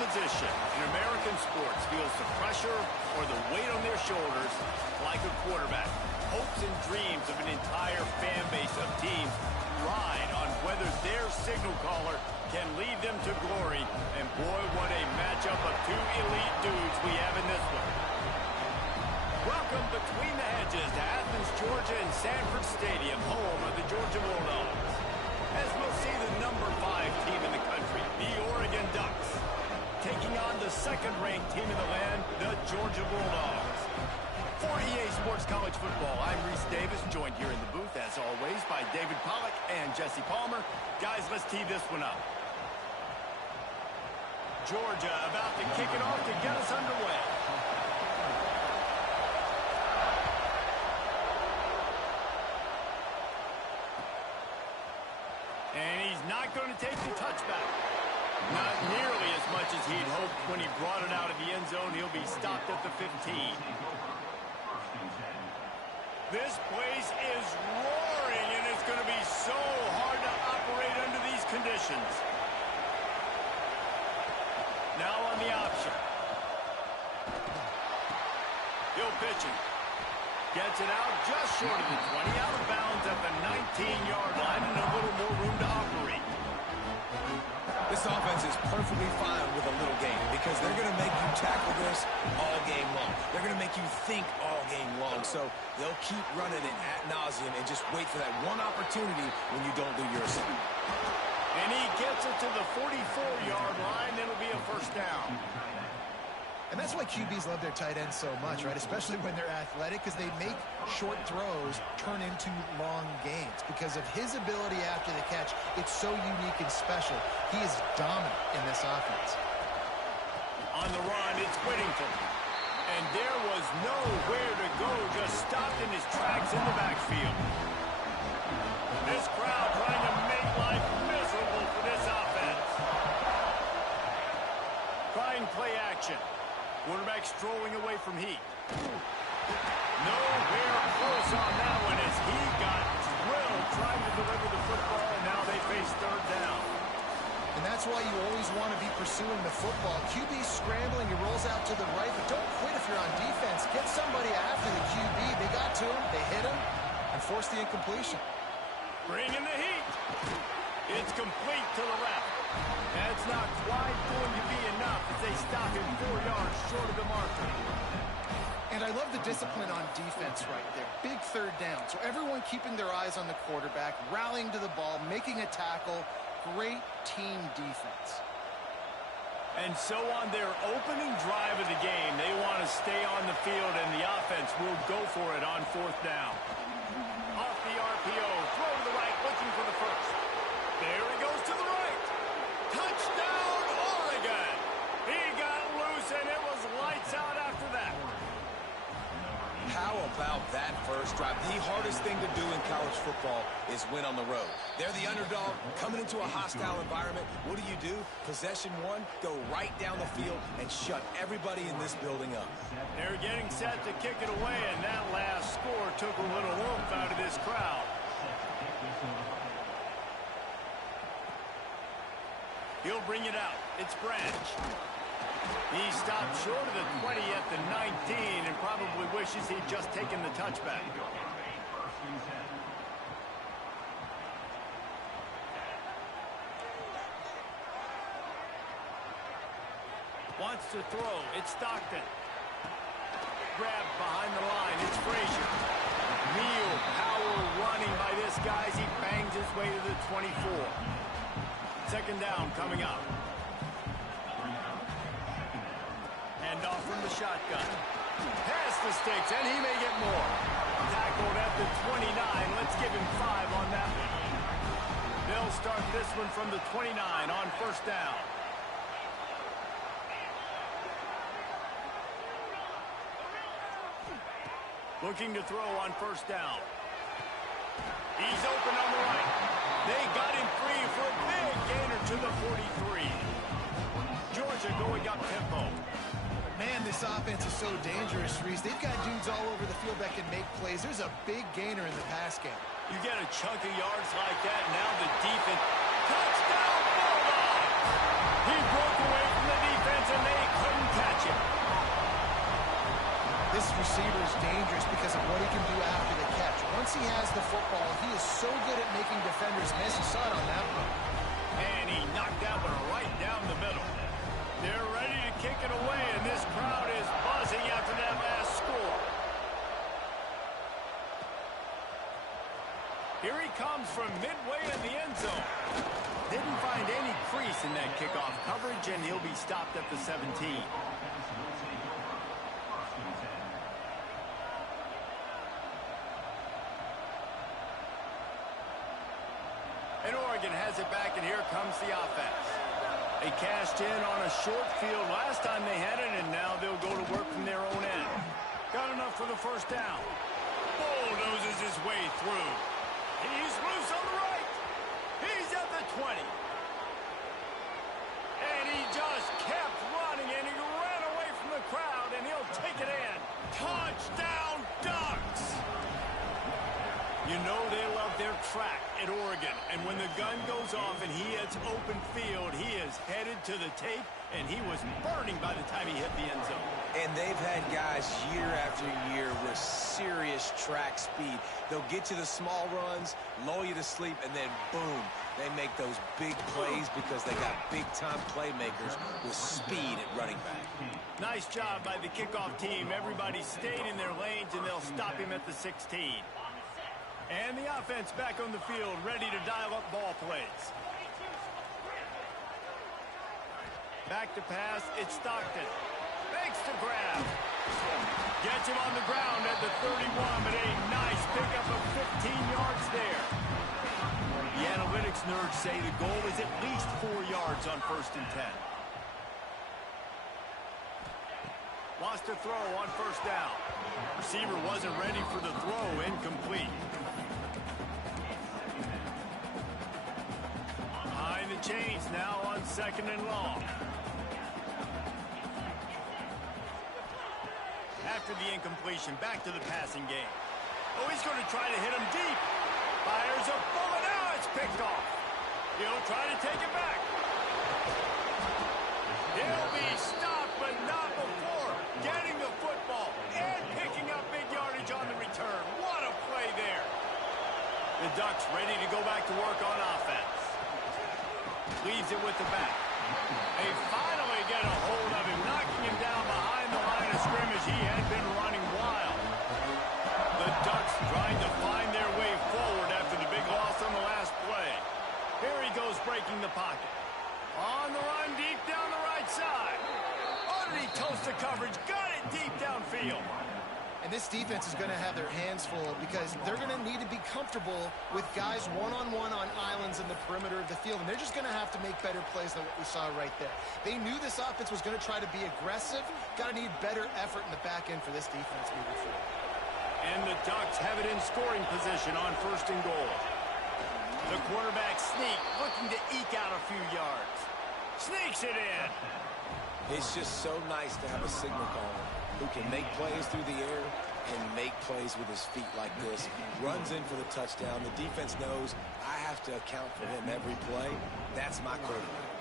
position in American sports feels the pressure or the weight on their shoulders like a quarterback. Hopes and dreams of an entire fan base of teams ride on whether their signal caller can lead them to glory. And boy, what a matchup of two elite dudes we have in this one. Welcome between the hedges to Athens, Georgia and Sanford Stadium, home of the Georgia Bulldogs. As we'll see the number 5 team in the country, the Oregon Ducks, taking on the second-ranked team in the land, the Georgia Bulldogs. For EA Sports College Football, I'm Reese Davis, joined here in the booth, as always, by David Pollack and Jesse Palmer. Guys, let's tee this one up. Georgia about to kick it off to get us underway. And he's not going to take the touchback. Not nearly as much as he'd hoped when he brought it out of the end zone. He'll be stopped at the 15. This place is roaring, and it's going to be so hard to operate under these conditions. Now on the option. He'll pitch it. Gets it out just short of the 20, out of bounds at the 19-yard line, and a little more room to operate. This offense is perfectly fine with a little game because they're going to make you tackle this all game long. They're going to make you think all game long. So they'll keep running it ad nauseum and just wait for that one opportunity when you don't do your assignment. And he gets it to the 44-yard line. It'll be a first down. And that's why QBs love their tight ends so much, right? Especially when they're athletic, because they make short throws turn into long gains. Because of his ability after the catch, it's so unique and special. He is dominant in this offense. On the run, it's Whittington. And there was nowhere to go, just stopped in his tracks in the backfield. This crowd trying to make life miserable for this offense. Trying play action. Quarterback strolling away from heat. Nowhere close on that one as he got drilled trying to deliver the football, and now they face third down. And that's why you always want to be pursuing the football. QB's scrambling, he rolls out to the right, but don't quit if you're on defense. Get somebody after the QB. They got to him, they hit him, and forced the incompletion. Bringing the heat. It's complete to the left. That's not quite going to be enough as they stop him 4 yards short of the marker. And I love the discipline on defense right there. Big third down. So everyone keeping their eyes on the quarterback, rallying to the ball, making a tackle. Great team defense. And so on their opening drive of the game, they want to stay on the field, and the offense will go for it on fourth down. Off the RPO, throw to the right, looking for the first. There he goes to the right. Touchdown, Oregon! He got loose, and it was lights out after that. How about that first drive? The hardest thing to do in college football is win on the road. They're the underdog, coming into a hostile environment. What do? Possession one, go right down the field and shut everybody in this building up. They're getting set to kick it away, and that last score took a little oomph out of this crowd. He'll bring it out. It's Branch. He stopped short of the 20 at the 19 and probably wishes he'd just taken the touchback. Wants to throw. It's Stockton. Grabbed behind the line. It's Frazier. Real power running by this guy as he bangs his way to the 24. Second down coming up. Hand off from the shotgun. Past the sticks, and he may get more. Tackled at the 29. Let's give him 5 on that one. They'll start this one from the 29 on first down. Looking to throw on first down. He's open on the right. They got him free for a big gainer to the 43. Georgia going up tempo. Man, this offense is so dangerous, Reese. They've got dudes all over the field that can make plays. There's a big gainer in the pass game. You get a chunk of yards like that, now the defense. Touchdown, Bulldogs! He broke away from the defense this receiver is dangerous because of what he can do after the catch. Once he has the football, he is so good at making defenders miss. You saw it on that one. And he knocked that one right down the middle. They're ready to kick it away, and this crowd is buzzing after that last score. Here he comes from midway in the end zone. Didn't find any crease in that kickoff coverage, and he'll be stopped at the 17. And Oregon has it back, and here comes the offense. They cashed in on a short field last time they had it, and now they'll go to work from their own end. Got enough for the first down. Bulldozes his way through. He's loose on the right. He's at the 20. And he just kept running, and he ran away from the crowd, and he'll take it in. Touchdown, Ducks! You know they love their track at Oregon, and when the gun goes off and he hits open field, he is headed to the tape, and he was burning by the time he hit the end zone. And they've had guys year after year with serious track speed. They'll get you the small runs, lull you to sleep, and then boom, they make those big plays because they got big-time playmakers with speed at running back. Nice job by the kickoff team. Everybody stayed in their lanes, and they'll stop him at the 16. And the offense back on the field, ready to dial up ball plays. Back to pass, it's Stockton. Makes the grab. Gets him on the ground at the 31, but a nice pickup of 15 yards there. The analytics nerds say the goal is at least 4 yards on 1st and 10. Lost a throw on 1st down. Receiver wasn't ready for the throw, incomplete. Behind the chains now on 2nd and long. After the incompletion, back to the passing game. Oh, he's going to try to hit him deep. Fires a bullet. Now it's picked off. He'll try to take it back. He'll be stopped, but not before getting the football and picking up big yardage on the return. What a play there. The Ducks ready to go back to work on offense. Leaves it with the back. They finally get a hold of him, knocking him down behind the line of scrimmage. He had been running wild. The Ducks trying to find their way forward after the big loss on the last play. Here he goes breaking the pocket. On the run deep down the right side. Oh, did he toast the coverage? Got it deep downfield. And this defense is going to have their hands full because they're going to need to be comfortable with guys one-on-one on islands in the perimeter of the field. And they're just going to have to make better plays than what we saw right there. They knew this offense was going to try to be aggressive. Got to need better effort in the back end for this defense moving forward. And the Ducks have it in scoring position on 1st and goal. The quarterback sneak, looking to eke out a few yards. Sneaks it in. It's just so nice to have a signal caller who can make plays through the air and make plays with his feet like this. Runs in for the touchdown. The defense knows I have to account for him every play. That's my quarterback.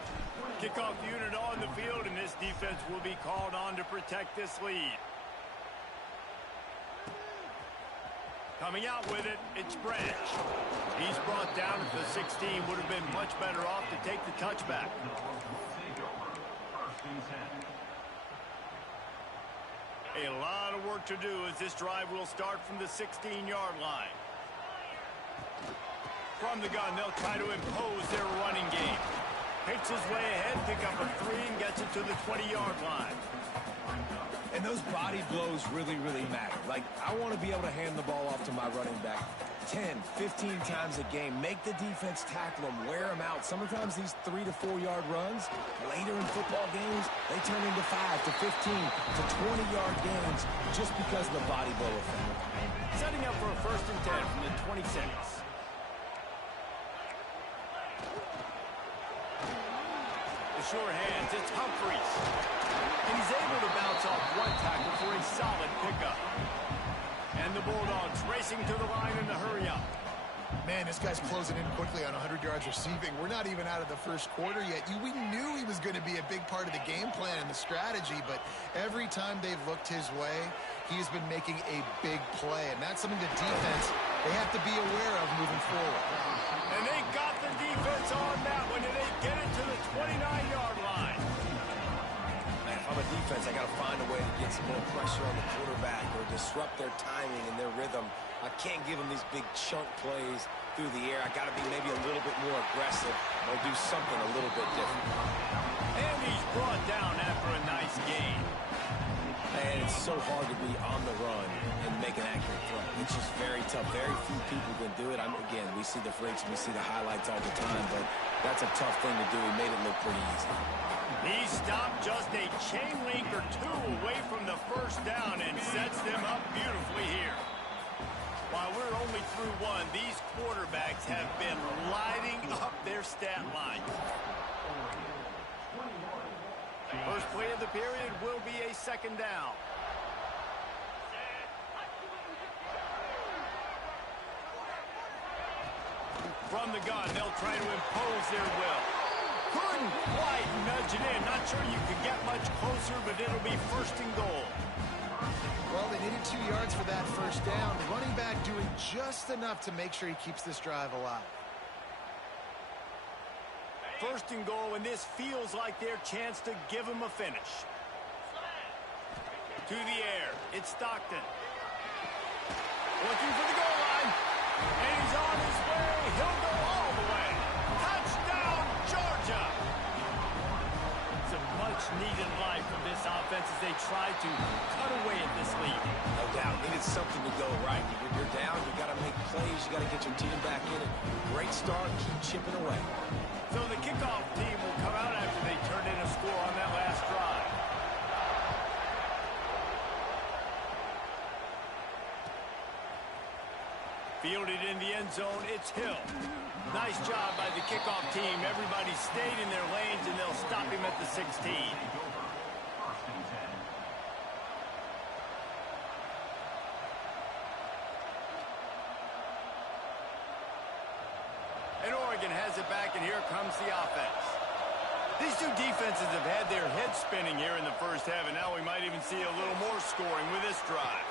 Kickoff unit on the field, and this defense will be called on to protect this lead. Coming out with it, it's Branch. He's brought down at the 16. Would have been much better off to take the touchback. A lot of work to do as this drive will start from the 16-yard line. From the gun, they'll try to impose their running game. Picks his way ahead, pick up a 3, and gets it to the 20-yard line. And those body blows really, really matter. Like, I want to be able to hand the ball off to my running back 10, 15 times a game. Make the defense tackle them, wear them out. Sometimes these 3 to 4 yard runs, later in football games, they turn into 5 to 15 to 20-yard gains just because of the body blow effect. Setting up for a 1st and 10 from the 26. The sure hands, it's Humphries. And he's able to bounce off one tackle for a solid pickup. And the Bulldogs racing to the line in the hurry up. Man, this guy's closing in quickly on 100 yards receiving. We're not even out of the first quarter yet. We knew he was going to be a big part of the game plan and the strategy, but every time they've looked his way, he's been making a big play, and that's something the defense, they have to be aware of moving forward. And they got the defense on that one, and they get it to the 29-yard line. Man, if I'm a defense, I got to find a way to get some more pressure on the quarterback or disrupt their timing and their rhythm. I can't give them these big chunk plays through the air. I got to be maybe a little bit more aggressive or do something a little bit different. And he's brought down after a nice gain. And it's so hard to be on the run and make an accurate throw. It's just very tough. Very few people can do it. Again, we see the freaks, we see the highlights all the time, but that's a tough thing to do. He made it look pretty easy. He stopped just a chain link or two away from the first down and sets them up beautifully here. While we're only through one, these quarterbacks have been lighting up their stat line. First play of the period will be a second down. From the gun, they'll try to impose their will. Couldn't quite nudge it in. Not sure you could get much closer, but it'll be first and goal. Well, they needed 2 yards for that first down. The running back doing just enough to make sure he keeps this drive alive. First and goal, and this feels like their chance to give him a finish. To the air, it's Stockton. Looking for the goal line, and he's on his way. He'll go all the way. Touchdown, Georgia! It's a much-needed life from this offense as they try to cut away at this lead. No doubt, needed something to go right. You're down, you got to make plays, you got to get your team back in it. Great start, keep chipping away. So the kickoff team will come out after they turned in a score on that last drive. Fielded in the end zone, it's Hill. Nice job by the kickoff team. Everybody stayed in their lanes, and they'll stop him at the 16. And Oregon has it back, and here comes the offense. These two defenses have had their heads spinning here in the first half, and now we might even see a little more scoring with this drive.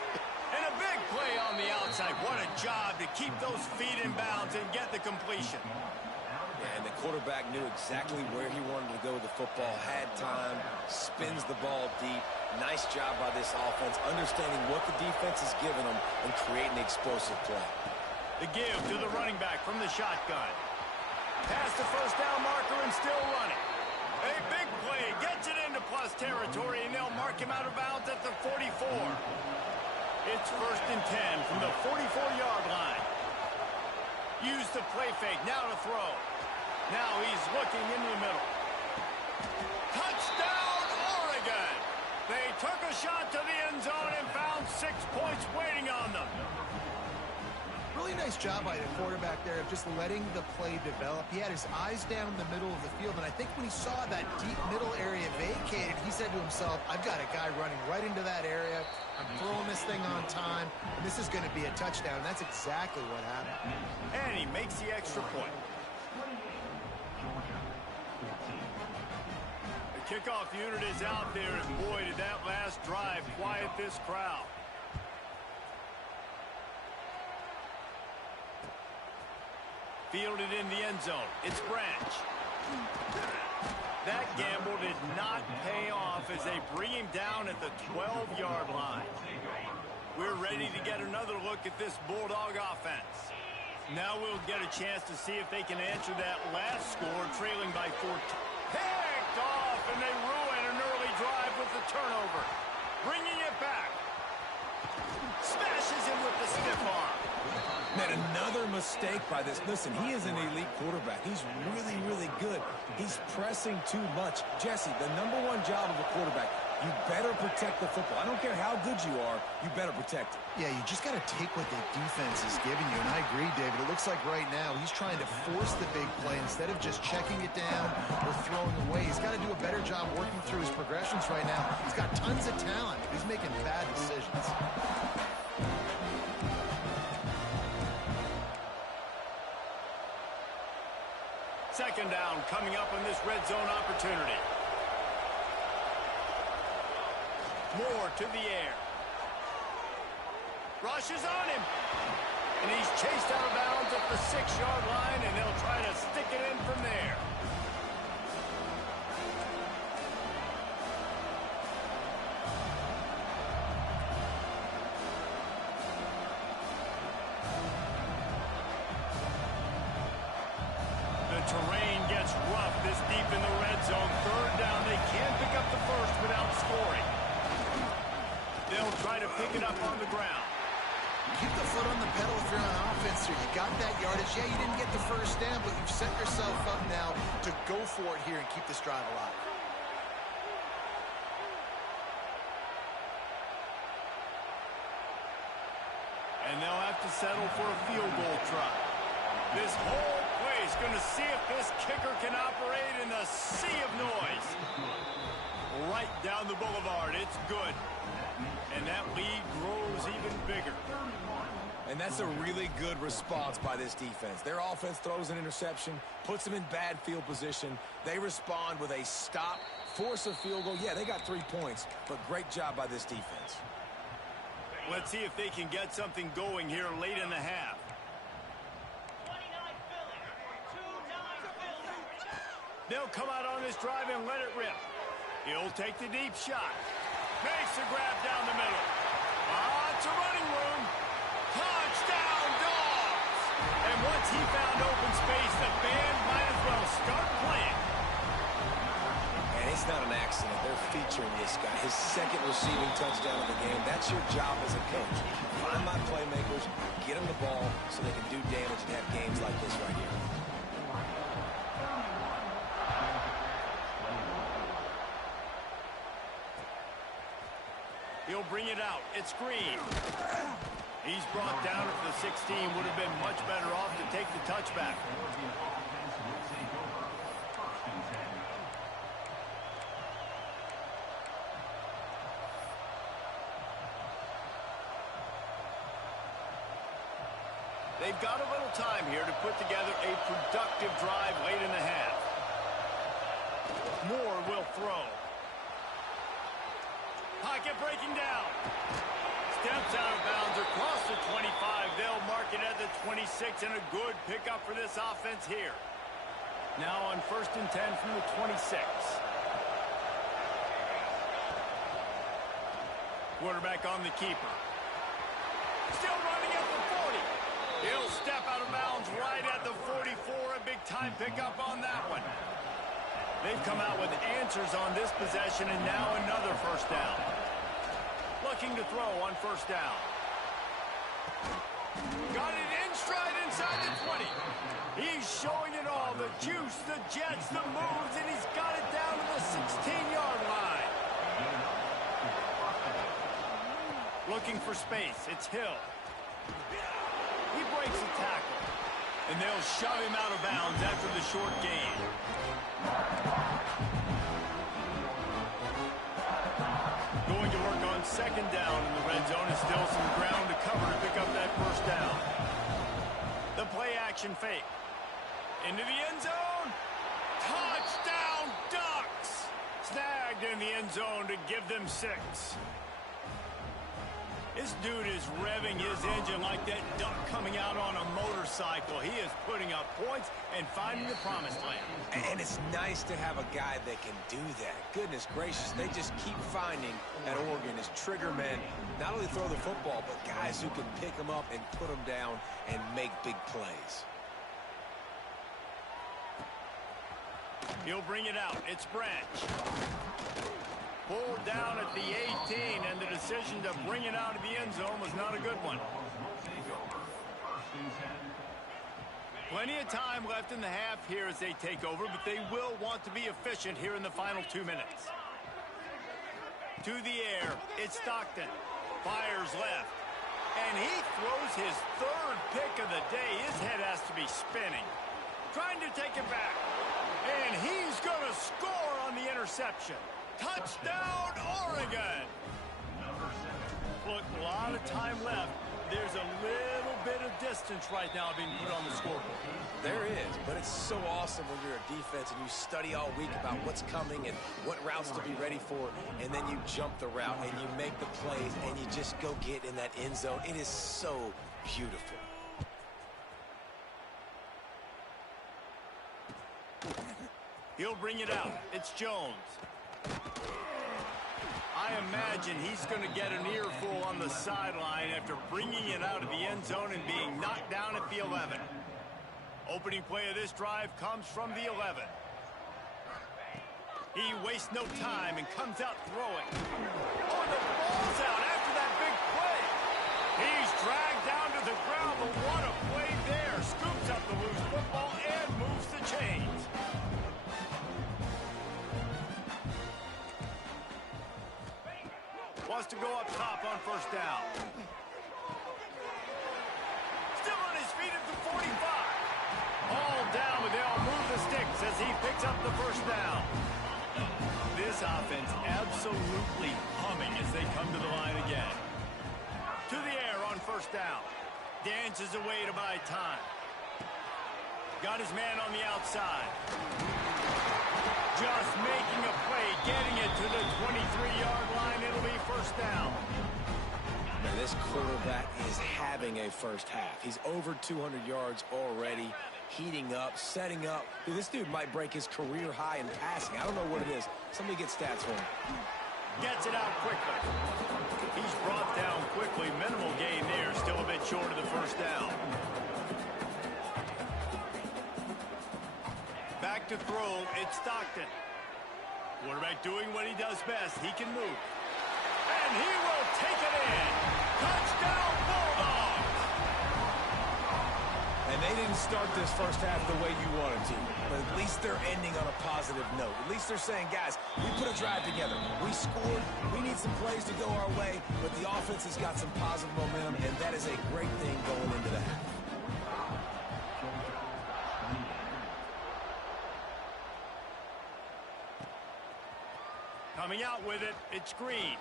And a big play on the outside. What a job to keep those feet in bounds and get the completion. Yeah, and the quarterback knew exactly where he wanted to go with the football, had time, spins the ball deep. Nice job by this offense, understanding what the defense is giving them and creating the explosive play. The give to the running back from the shotgun. Past the first down marker and still running. A big play gets it into plus territory, and they'll mark him out of bounds at the 44. It's first and 10 from the 44-yard line. Use the play fake, now to throw. Now he's looking into the middle. Touchdown, Oregon! They took a shot to the end zone and found 6 points waiting on them. Really nice job by the quarterback there of just letting the play develop. He had his eyes down the middle of the field, and I think when he saw that deep middle area vacated, he said to himself, I've got a guy running right into that area. I'm throwing this thing on time, and this is going to be a touchdown. That's exactly what happened. And he makes the extra point. The kickoff unit is out there, and boy, did that last drive quiet this crowd. Fielded in the end zone. It's Branch. That gamble did not pay off as they bring him down at the 12-yard line. We're ready to get another look at this Bulldog offense. Now we'll get a chance to see if they can answer that last score, trailing by 14. Picked off, and they ruin an early drive with the turnover. Bringing it back. Smashes him with the stiff arm. Man, another mistake by this. Listen, he is an elite quarterback. He's really, really good. He's pressing too much. Jesse, the #1 job of a quarterback, you better protect the football. I don't care how good you are, you better protect it. Yeah, you just got to take what the defense is giving you, and I agree, David. It looks like right now he's trying to force the big play instead of just checking it down or throwing away. He's got to do a better job working through his progressions right now. He's got tons of talent. He's making bad decisions. second down coming up on this red zone opportunity. Moore to the air. Rushes on him. And he's chased out of bounds at the 6-yard line, and they'll try to stick it in from there. The terrain gets rough this deep in the red zone. Third down, they can't pick up the first without scoring. They'll try to pick it up on the ground. Keep the foot on the pedal if you're on offense here. You got that yardage. Yeah, you didn't get the first down, but you've set yourself up now to go for it here and keep this drive alive. And they'll have to settle for a field goal try. This whole place going to see if this kicker can operate in the sea of noise. Right down the boulevard. It's good. And that lead grows even bigger. And that's a really good response by this defense. Their offense throws an interception, puts them in bad field position. They respond with a stop, force a field goal. Yeah, they got 3 points, but great job by this defense. Let's see if they can get something going here late in the half. They'll come out on this drive and let it rip. He'll take the deep shot. Makes the grab down the middle. Lots of running room. Touchdown, Dogs! And once he found open space, the band might as well start playing. And it's not an accident. They're featuring this guy. His second receiving touchdown of the game. That's your job as a coach. Find my playmakers, get them the ball so they can do damage and have games like this right here. He'll bring it out. It's Green. He's brought down at the 16. Would have been much better off to take the touchback. They've got a little time here to put together a productive drive late in the half. Moore will throw. Pocket breaking down. Steps out of bounds across the 25. They'll mark it at the 26, and a good pickup for this offense here. Now on 1st and 10 from the 26. Quarterback on the keeper. Still running at the 40. He'll step out of bounds right at the 44. A big-time pickup on that one. They've come out with answers on this possession, and now another first down. Looking to throw on first down. Got it in stride inside the 20. He's showing it all. The juice, the jets, the moves, and he's got it down to the 16-yard line. Looking for space. It's Hill. He breaks a tackle. And they'll shove him out of bounds after the short gain. Going to work on second down in the red zone. And still some ground to cover to pick up that first down. The play action fake. Into the end zone. Touchdown, Ducks! Snagged in the end zone to give them 6. This dude is revving his engine like that duck coming out on a motorcycle. He is putting up points and finding the promised land. And it's nice to have a guy that can do that. Goodness gracious, they just keep finding at Oregon as trigger men. Not only throw the football, but guys who can pick them up and put them down and make big plays. He'll bring it out. It's Branch. Pulled down at the 18, and the decision to bring it out of the end zone was not a good one. Plenty of time left in the half here as they take over, but they will want to be efficient here in the final 2 minutes. To the air, it's Stockton. Fires left. And he throws his 3rd pick of the day. His head has to be spinning. Trying to take it back. And he's going to score on the interception. Touchdown, Oregon! Look, a lot of time left. There's a little bit of distance right now being put on the scoreboard. There is, but it's so awesome when you're a defense and you study all week about what's coming and what routes to be ready for, and then you jump the route and you make the plays and you just go get in that end zone. It is so beautiful. He'll bring it out. It's Jones. I imagine he's going to get an earful on the sideline after bringing it out of the end zone and being knocked down at the 11. Opening play of this drive comes from the 11. He wastes no time and comes out throwing. Oh, and the ball's out after that big play. He's dragged down to the ground, but what a play there. Scoops up the loose football and moves the chains. Wants to go up top on first down. Still on his feet at the 45. All down, but they'll move the sticks as he picks up the first down. This offense absolutely humming as they come to the line again. To the air on first down. Dances away to buy time. Got his man on the outside. Just making a play, getting it to the 23-yard line. It'll be first down. Now, this quarterback is having a first half. He's over 200 yards already, heating up, setting up. Dude, this dude might break his career high in passing. I don't know what it is. Somebody get stats for him. Gets it out quickly. He's brought down quickly. Minimal gain there. Still a bit short of the first down. Back to throw. It's Stockton. Quarterback doing what he does best. He can move. And he will take it in. Touchdown, Bulldogs! And they didn't start this first half the way you wanted to. But at least they're ending on a positive note. At least they're saying, guys, we put a drive together. We scored. We need some plays to go our way. But the offense has got some positive momentum, and that is a great thing going into the half. Coming out with it, it's Green.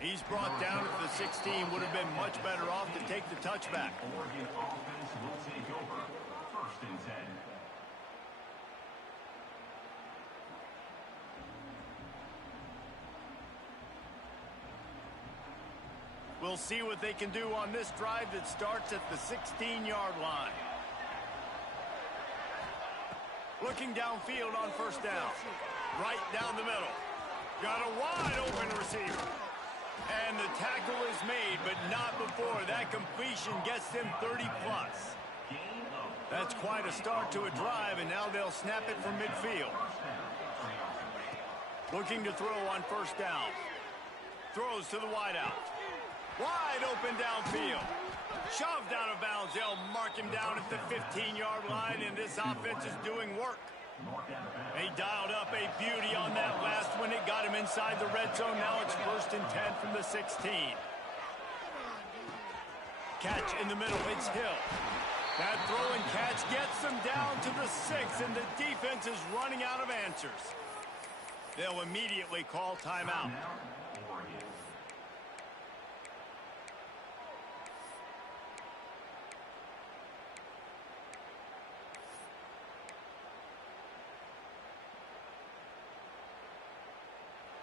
He's brought down at the 16. Would have been much better off to take the touchback. Oregon offense will take over. First and 10. We'll see what they can do on this drive that starts at the 16-yard line. Looking downfield on first down. Right down the middle. Got a wide open receiver. And the tackle is made, but not before that completion gets them 30-plus. That's quite a start to a drive, and now they'll snap it from midfield. Looking to throw on first down. Throws to the wideout. Wide open downfield. Shoved out of bounds. They'll mark him down at the 15-yard line, and this offense is doing work. They dialed up a beauty on that last one. It got him inside the red zone. Now it's first and 10 from the 16. Catch in the middle. It's Hill. That throw and catch gets them down to the 6, and the defense is running out of answers. They'll immediately call timeout.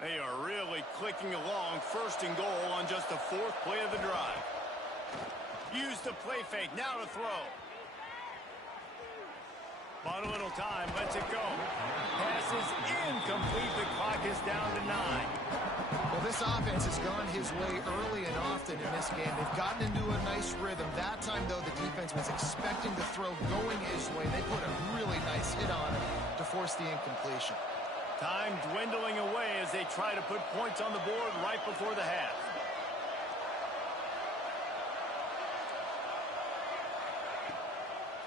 They are really clicking along. First and goal on just the 4th play of the drive. Use the play fake. Now to throw. Bought a little time. Lets it go. Pass is incomplete. The clock is down to 9. Well, this offense has gone his way early and often in this game. They've gotten into a nice rhythm. That time, though, the defense was expecting the throw going his way. They put a really nice hit on him to force the incompletion. Time dwindling away as they try to put points on the board right before the half.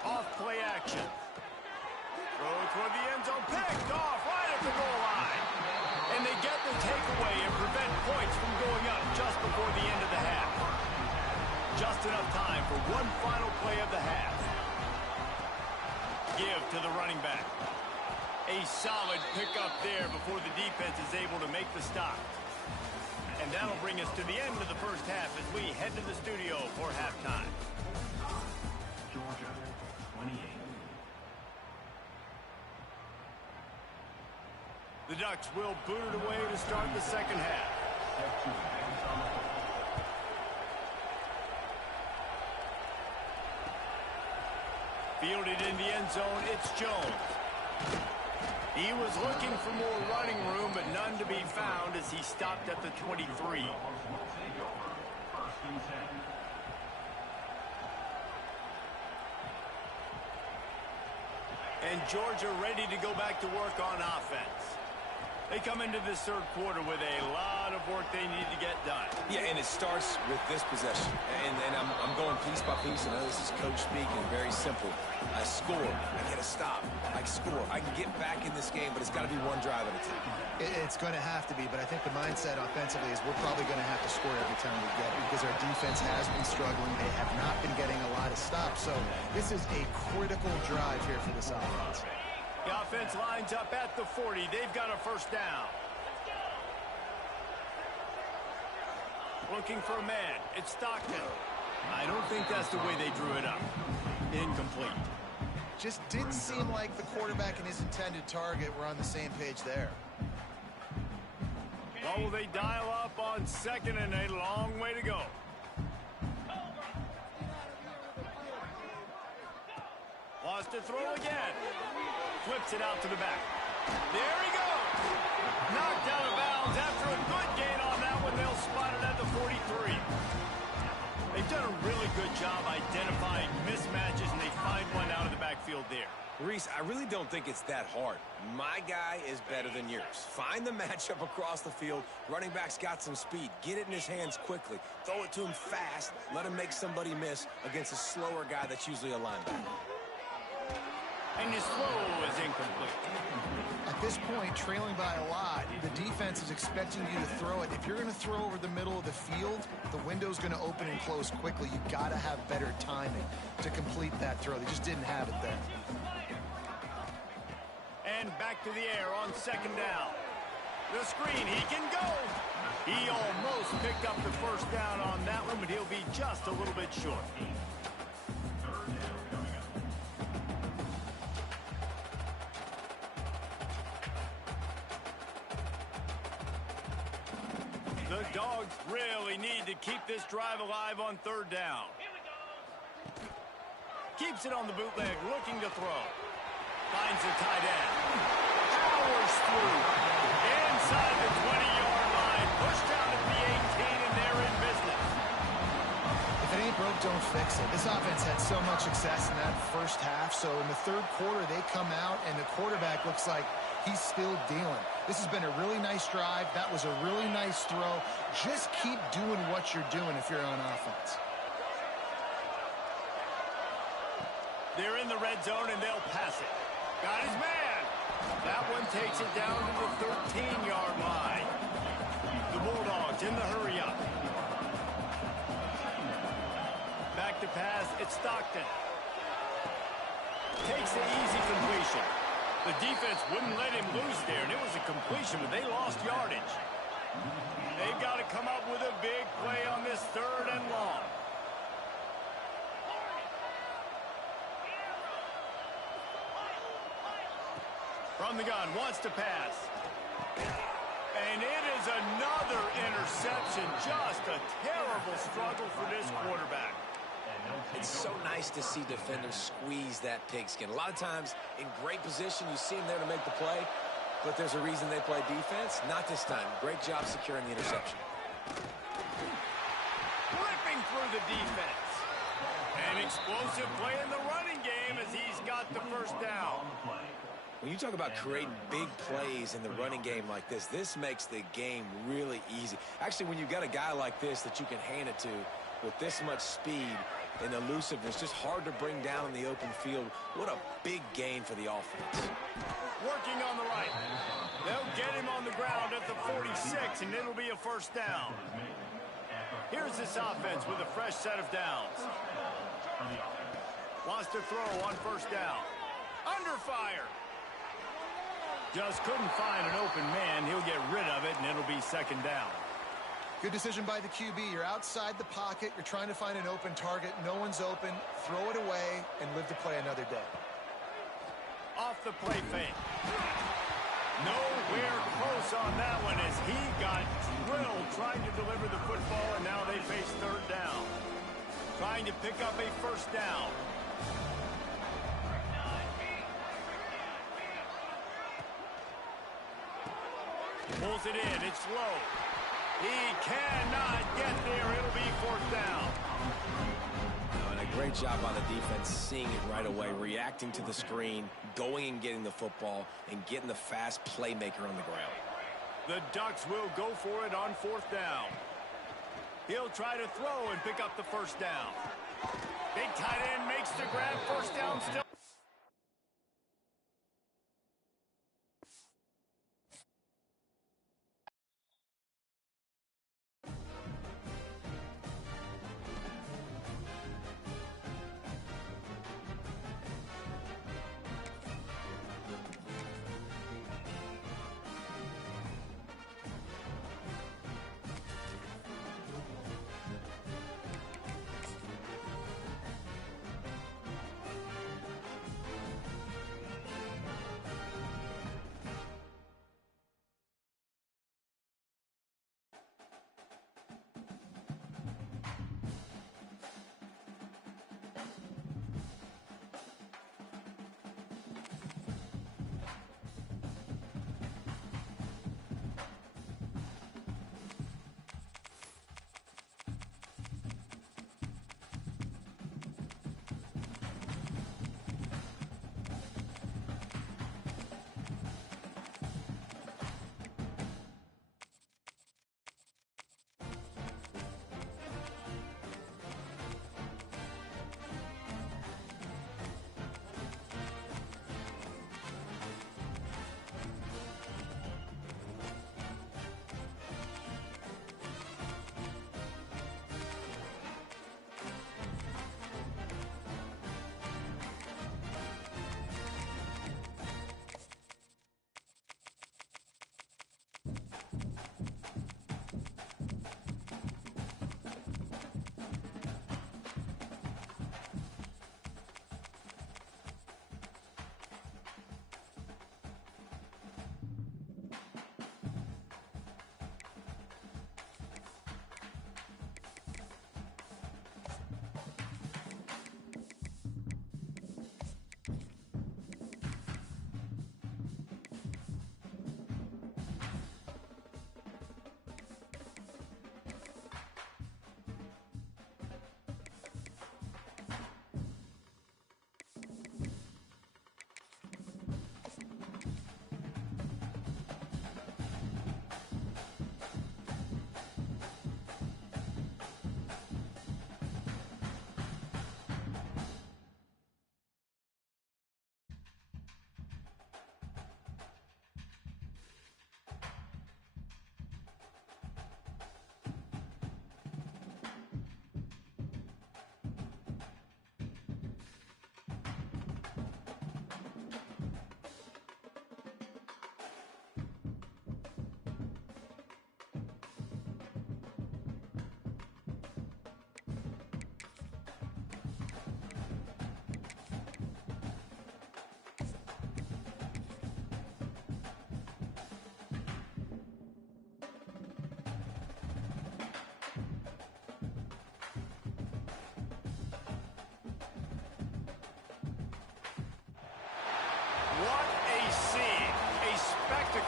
Off play action. Throw toward the end zone. Picked off right at the goal line. And they get the takeaway and prevent points from going up just before the end of the half. Just enough time for one final play of the half. Give to the running back. A solid pickup there before the defense is able to make the stop. And that'll bring us to the end of the first half as we head to the studio for halftime. Georgia, 28. The Ducks will boot it away to start the second half. Step 2, hands on the football. Fielded in the end zone, it's Jones. He was looking for more running room, but none to be found as he stopped at the 23. Will take over. First and 10. And Georgia ready to go back to work on offense. They come into this third quarter with a lot of work they need to get done. Yeah, and it starts with this possession. And I'm going piece by piece. I know this is coach speaking, very simple. I score. I get a stop. I score. I can get back in this game, but it's got to be one drive at a time. It's going to have to be, but I think the mindset offensively is we're probably going to have to score every time we get it because our defense has been struggling. They have not been getting a lot of stops. So this is a critical drive here for this offense. The offense lines up at the 40. They've got a first down. Looking for a man. It's Stockton. I don't think that's the way they drew it up. Incomplete. Just didn't seem like the quarterback and his intended target were on the same page there. Oh, will they dial up on second and a long way to go. Wants to throw again. Flips it out to the back. There he goes. Knocked out of bounds after a good gain on that one. They'll spot it at the 43. They've done a really good job identifying mismatches, and they find one out of the backfield there. Reese, I really don't think it's that hard. My guy is better than yours. Find the matchup across the field. Running back's got some speed. Get it in his hands quickly. Throw it to him fast. Let him make somebody miss against a slower guy that's usually a linebacker. And his throw is incomplete. At this point, trailing by a lot, the defense is expecting you to throw it. If you're going to throw over the middle of the field, the window's going to open and close quickly. You've got to have better timing to complete that throw. They just didn't have it there. And back to the air on second down. The screen, he can go. He almost picked up the first down on that one, but he'll be just a little bit short. The Dogs really need to keep this drive alive on third down. Keeps it on the bootleg, looking to throw. Finds the tight end. Powers through. Inside the 20-yard line. Pushed down at the 18, and they're in business. If it ain't broke, don't fix it. This offense had so much success in that first half, so in the third quarter, they come out, and the quarterback looks like he's still dealing. This has been a really nice drive. That was a really nice throw. Just keep doing what you're doing if you're on offense. They're in the red zone, and they'll pass it. Got his man. That one takes it down to the 13-yard line. The Bulldogs in the hurry-up. Back to pass, it's Stockton. Takes the easy completion. The defense wouldn't let him loose there, and it was a completion, but they lost yardage. They've got to come up with a big play on this third and long. From the gun, wants to pass. And it is another interception. Just a terrible struggle for this quarterback. It's so nice to see defenders squeeze that pigskin. A lot of times, in great position, you see them there to make the play, but there's a reason they play defense. Not this time. Great job securing the interception. Ripping through the defense. An explosive play in the running game as he's got the first down. When you talk about creating big plays in the running game like this makes the game really easy. Actually, when you've got a guy like this that you can hand it to with this much speed and elusiveness, just hard to bring down in the open field. What a big gain for the offense. Working on the right. They'll get him on the ground at the 46, and it'll be a first down. Here's this offense with a fresh set of downs. Wants to throw on first down. Under fire. Just couldn't find an open man. He'll get rid of it, and it'll be second down. Good decision by the QB. You're outside the pocket. You're trying to find an open target. No one's open. Throw it away and live to play another day. Off the play fake. Nowhere close on that one as he got drilled trying to deliver the football, and now they face third down. Trying to pick up a first down. Pulls it in. It's low. He cannot get there. It'll be fourth down. And a great job by the defense seeing it right away, reacting to the screen, going and getting the football, and getting the fast playmaker on the ground. The Ducks will go for it on fourth down. He'll try to throw and pick up the first down. Big tight end makes the grab. First down still.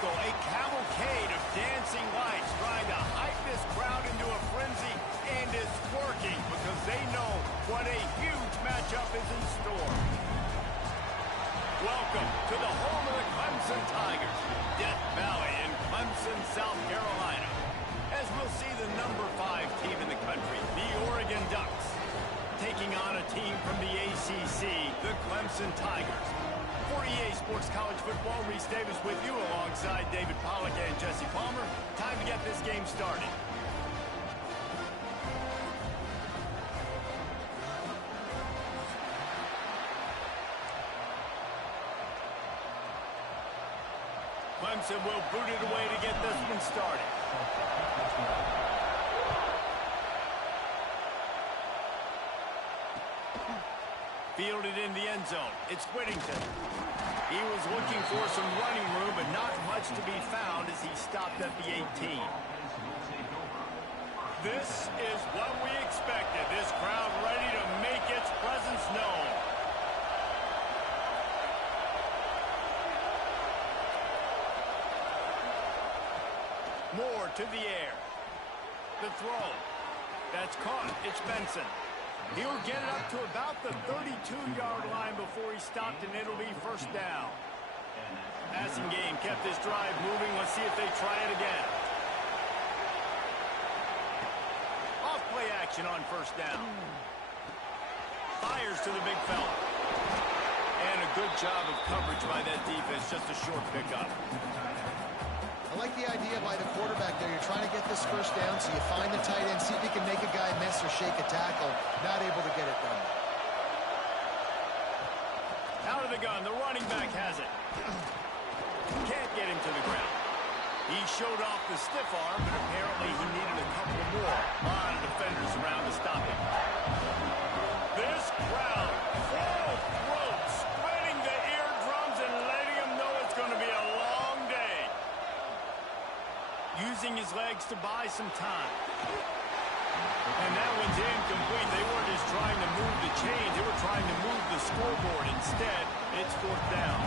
A cavalcade of dancing lights trying to hype this crowd into a frenzy, and it's working because they know what a huge matchup is in store. Welcome to the home of the Clemson Tigers, Death Valley in Clemson, South Carolina, as we'll see the number 5 team in the country, the Oregon Ducks, taking on a team from the ACC, the Clemson Tigers. For EA Sports College Football, Reese Davis with you alongside David Pollack and Jesse Palmer. Time to get this game started. Clemson will boot it away to get this one started. Fielded in the end zone. It's Whittington. He was looking for some running room, but not much to be found as he stopped at the 18. This is what we expected. This crowd ready to make its presence known. Moore to the air. The throw. That's caught. It's Benson. He'll get it up to about the 32-yard line before he stopped, and it'll be first down. Passing game kept this drive moving. Let's see if they try it again. Off-play action on first down. Fires to the big fella. And a good job of coverage by that defense. Just a short pickup. I like the idea by the quarterback there. You're trying to get this first down, so you find the tight end, see if you can make a guy miss or shake a tackle. Not able to get it done. Out of the gun, the running back has it. Can't get him to the ground. He showed off the stiff arm, but apparently he needed a couple more. A lot of defenders around to stop him. This crowd, full throat, spreading the eardrums and letting him know it's going to be a long day. Using his legs to buy some time. And that one's incomplete. They weren't just trying to move the chains. They were trying to move the scoreboard. Instead, it's fourth down.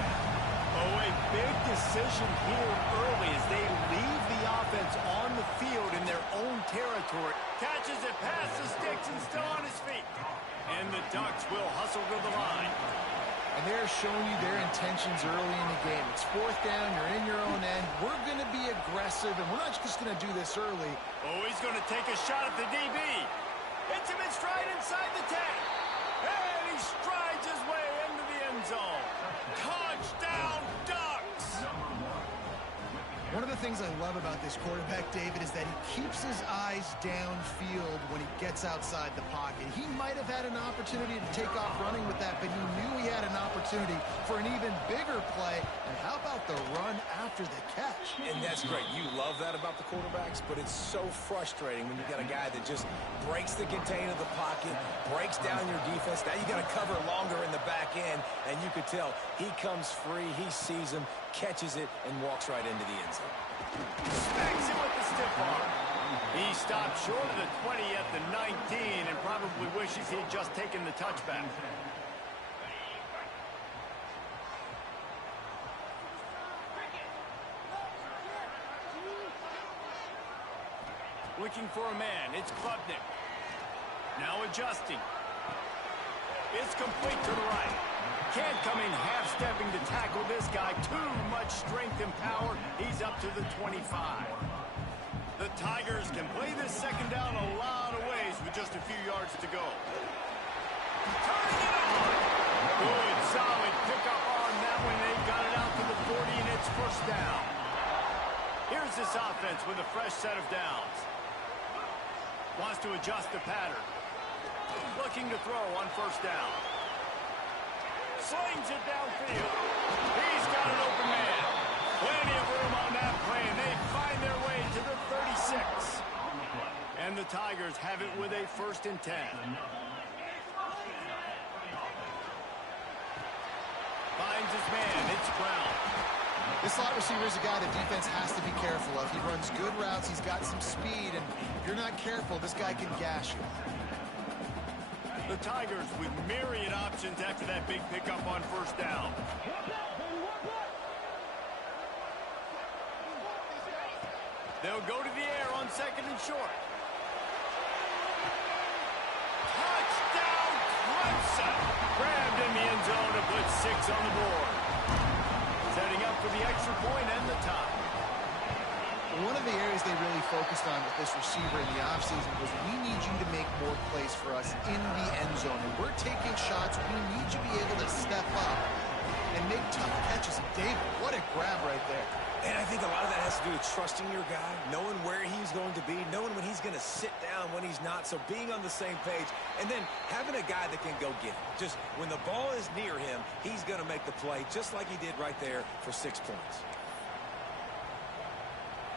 Oh, a big decision here early as they leave the offense on the field in their own territory. Catches it past the sticks and still on his feet. And the Ducks will hustle to the line. And they're showing you their intentions early in the game. It's fourth down. You're in your own end. We're going to be aggressive, and we're not just going to do this early. Oh, he's going to take a shot at the DB. Hits him in stride inside the 10. And he strides his way into the end zone. Touchdown, Ducks! One of the things I love about this quarterback, David, is that he keeps his eyes downfield when he gets outside the pocket. He might have had an opportunity to take off running with that, but he knew he had an opportunity for an even bigger play. And how about the run after the catch? And that's great. You love that about the quarterbacks, but it's so frustrating when you got a guy that just breaks the contain of the pocket, breaks down your defense. Now you got to cover longer in the back end, and you could tell he comes free, he sees him, catches it, and walks right into the end zone. Smacks him with the stiff arm. He stopped short of the 20 at the 19 and probably wishes he'd just taken the touchback. Looking for a man. It's Klubnik. Now adjusting. It's complete to the right. Can't come in half-stepping to tackle this guy. Too much strength and power. He's up to the 25. The Tigers can play this second down a lot of ways with just a few yards to go. Turning it on. Good, solid pickup on that one. They got it out to the 40, and it's first down. Here's this offense with a fresh set of downs. Wants to adjust the pattern. Looking to throw on first down. Slings it downfield. He's got an open man. Plenty of room on that play, and they find their way to the 36. And the Tigers have it with a 1st and 10. Finds his man. It's Brown. This slot receiver is a guy the defense has to be careful of. He runs good routes. He's got some speed, and if you're not careful, this guy can gash you. The Tigers with myriad options after that big pickup on first down. They'll go to the air on 2nd and short. Touchdown, Clemson! Grabbed in the end zone to put 6 on the board. Setting up for the extra point and the tie. One of the areas they really focused on with this receiver in the offseason was we need you to make more plays for us in the end zone. And we're taking shots. We need you to be able to step up and make tough catches. And David, what a grab right there. And I think a lot of that has to do with trusting your guy, knowing where he's going to be, knowing when he's going to sit down, when he's not. So being on the same page, and then having a guy that can go get it. Just when the ball is near him, he's going to make the play, just like he did right there for 6 points.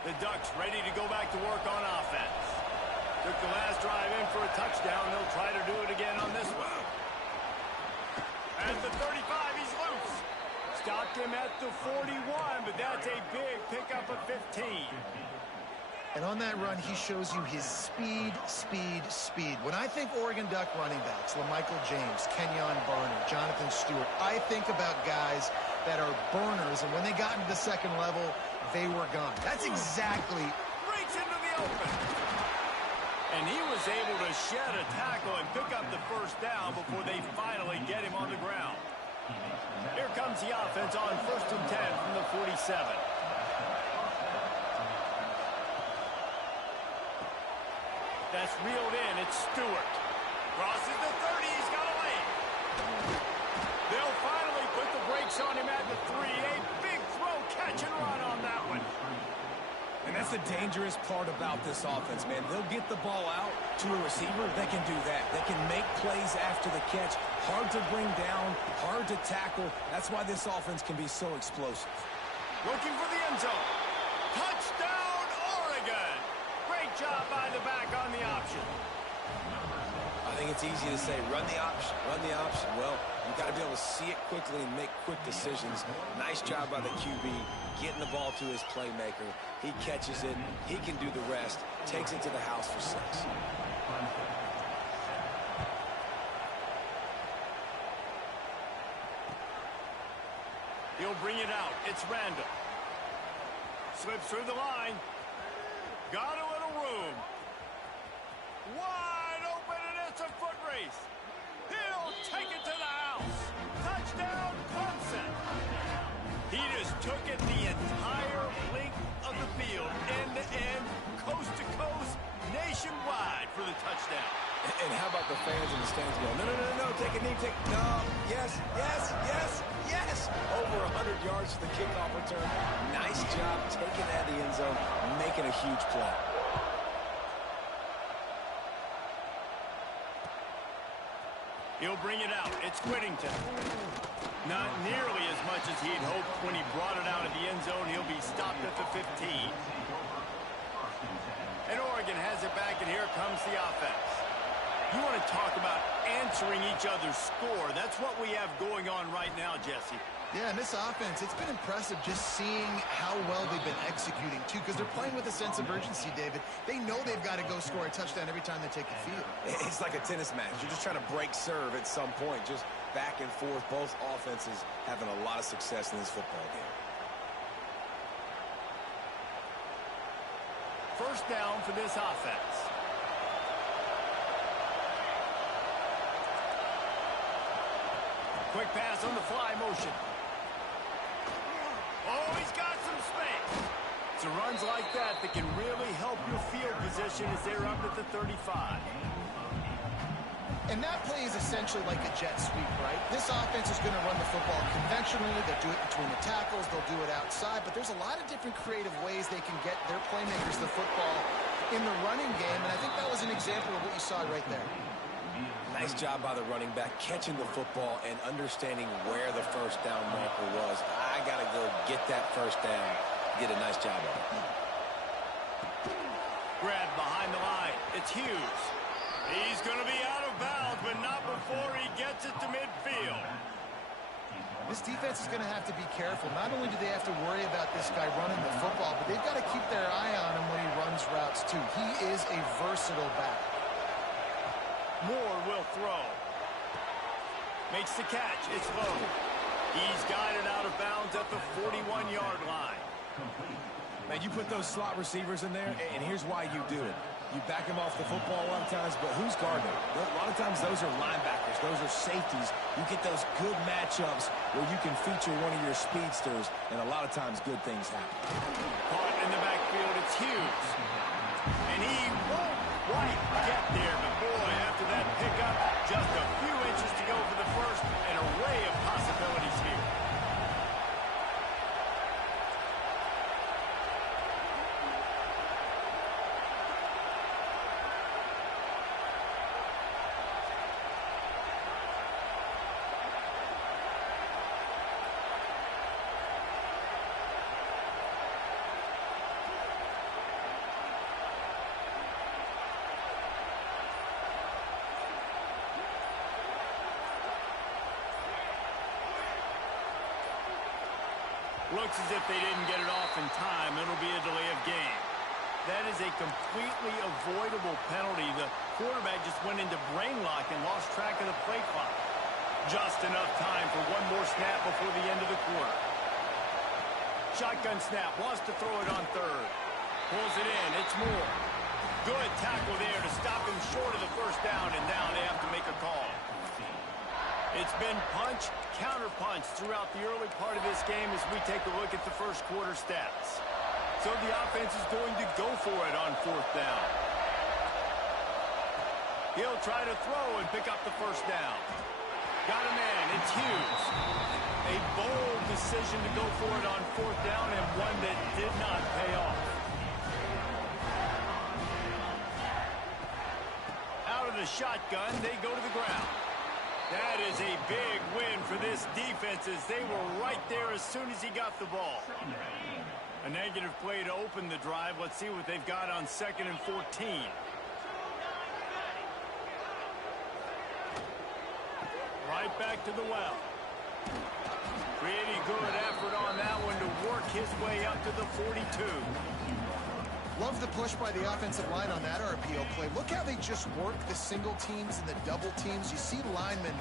The Ducks ready to go back to work on offense. Took the last drive in for a touchdown. They'll try to do it again on this one. At the 35, he's loose. Stopped him at the 41, but that's a big pickup of 15. And on that run, he shows you his speed, speed, speed. When I think Oregon Duck running backs, LaMichael James, Kenyon Barner, Jonathan Stewart, I think about guys that are burners, and when they got into the second level, they were gone. That's exactly... Breaks into the open. And he was able to shed a tackle and pick up the first down before they finally get him on the ground. Here comes the offense on 1st and 10 from the 47. That's reeled in. It's Stewart. Crosses the 30. He's got a lane. They'll finally put the brakes on him at the 3. A big throw, catch and run on that one. And that's the dangerous part about this offense, man. They'll get the ball out to a receiver. They can do that. They can make plays after the catch. Hard to bring down, hard to tackle. That's why this offense can be so explosive. Looking for the end zone. Touchdown, Oregon. Great job by the back on the option. I think it's easy to say, run the option, run the option. Well, you've got to be able to see it quickly and make quick decisions. Nice job by the QB, getting the ball to his playmaker. He catches it. He can do the rest. Takes it to the house for 6. He'll bring it out. It's Randall. Slips through the line. Got a little room. Wide open, and it's a foot race. He'll take it to the house. Touchdown, Clemson. He just took it the entire length of the field, end to end, coast to coast, nationwide for the touchdown. And how about the fans in the stands going, no, take a knee, no, yes, yes, yes, yes. Over 100 yards for the kickoff return. Nice job taking that to the end zone, making a huge play. He'll bring it out. It's Whittington. Not nearly as much as he'd hoped when he brought it out of the end zone. He'll be stopped at the 15. And Oregon has it back, and here comes the offense. You want to talk about answering each other's score. That's what we have going on right now, Jesse. Yeah, and this offense, it's been impressive just seeing how well they've been executing, too, because they're playing with a sense of urgency, David. They know they've got to go score a touchdown every time they take the field. It's like a tennis match. You're just trying to break serve at some point, just back and forth. Both offenses having a lot of success in this football game. First down for this offense. Quick pass on the fly motion. Oh, he's got some space. It's runs like that that can really help your field position as they're up at the 35. And that play is essentially like a jet sweep, right? This offense is going to run the football conventionally. They'll do it between the tackles. They'll do it outside. But there's a lot of different creative ways they can get their playmakers the football in the running game. And I think that was an example of what you saw right there. Nice job by the running back, catching the football and understanding where the first down marker was. I got to go get that first down. Did a nice job of it. Grab behind the line. It's Hughes. He's going to be out of bounds, but not before he gets it to midfield. This defense is going to have to be careful. Not only do they have to worry about this guy running the football, but they've got to keep their eye on him when he runs routes, too. He is a versatile back. Moore will throw. Makes the catch. It's low. He's guided out of bounds at the 41-yard line. Man, you put those slot receivers in there, and here's why you do it. You back them off the football a lot of times, but who's guarding them? A lot of times those are linebackers. Those are safeties. You get those good matchups where you can feature one of your speedsters, and a lot of times good things happen. Caught in the backfield, it's Hughes. And he won't quite get there, but boy, after that pickup, just a few inches to go for the first, an array of possibilities here. Looks as if they didn't get it off in time. It'll be a delay of game. That is a completely avoidable penalty. The quarterback just went into brain lock and lost track of the play clock. Just enough time for one more snap before the end of the quarter. Shotgun snap, wants to throw it on third. Pulls it in, it's Moore. Good tackle there to stop him short of the first down, and now they have to make a call. It's been punch, counter punch throughout the early part of this game as we take a look at the first quarter stats. So the offense is going to go for it on fourth down. He'll try to throw and pick up the first down. Got a man, it's Hughes. A bold decision to go for it on fourth down, and one that did not pay off. Out of the shotgun, they go to the ground. That is a big win for this defense as they were right there as soon as he got the ball. A negative play to open the drive. Let's see what they've got on 2nd and 14. Right back to the well. Pretty good effort on that one to work his way up to the 42. Love the push by the offensive line on that RPO play. Look how they just work the single teams and the double teams. You see linemen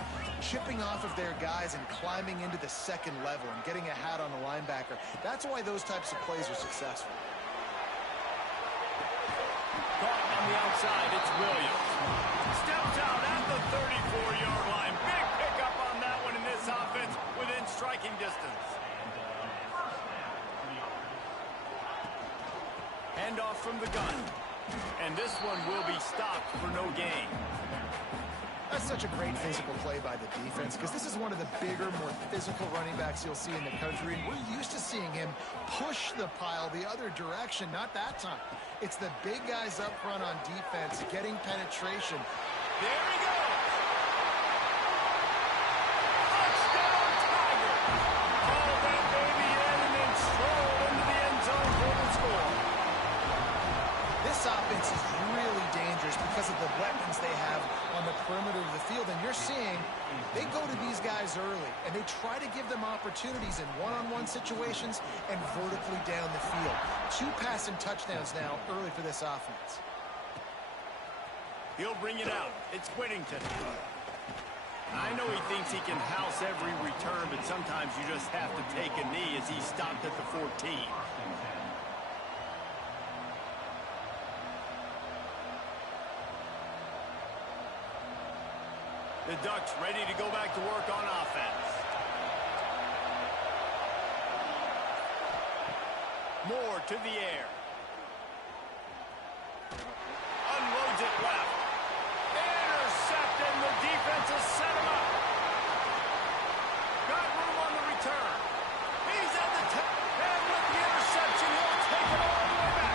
chipping off of their guys and climbing into the second level and getting a hat on the linebacker. That's why those types of plays are successful. Caught on the outside, it's Williams. Steps out at the 34-yard line. Big pickup on that one in this offense within striking distance. Handoff from the gun. And this one will be stopped for no gain. That's such a great physical play by the defense because this is one of the bigger, more physical running backs you'll see in the country, and we're used to seeing him push the pile the other direction. Not that time. It's the big guys up front on defense getting penetration. There he goes. Touchdown, Tiger. Call that baby in and then stroll into the end zone for the score. This offense is really dangerous because of the weapons they have on the perimeter of the field. And you're seeing they go to these guys early, and they try to give them opportunities in one-on-one situations and vertically down the field. 2 passing touchdowns now early for this offense. He'll bring it out. It's Whittington. I know he thinks he can house every return, but sometimes you just have to take a knee as he stopped at the 14. The Ducks ready to go back to work on offense. Moore to the air. Unloads it left. Intercepted, and the defense has set him up. Got room on the return. He's at the tip, and with the interception, he'll take it all the way back.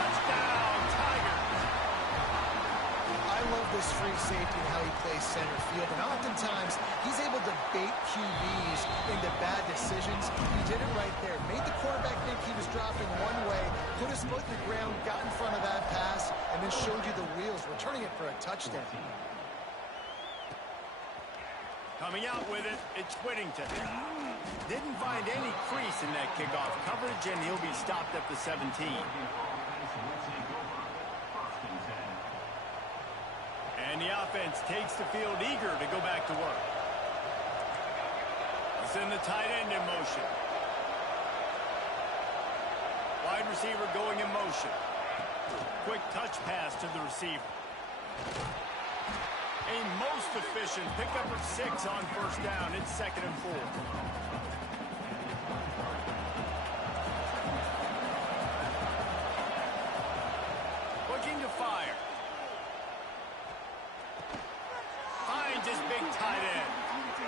Touchdown, Tigers. I love this free safety and how he plays center field, and oftentimes he's able to bait QBs into bad decisions. He did it right there. Made the quarterback think he was dropping one way, put his foot in the ground, got in front of that pass, and then showed you the wheels, returning it for a touchdown. Coming out with it, it's Whittington. Didn't find any crease in that kickoff coverage, and he'll be stopped at the 17. And the offense takes the field eager to go back to work. Send the tight end in motion. Wide receiver going in motion. Quick touch pass to the receiver. A most efficient pickup of 6 on first down. It's 2nd and 4. Looking to fire. Finds his big tight end.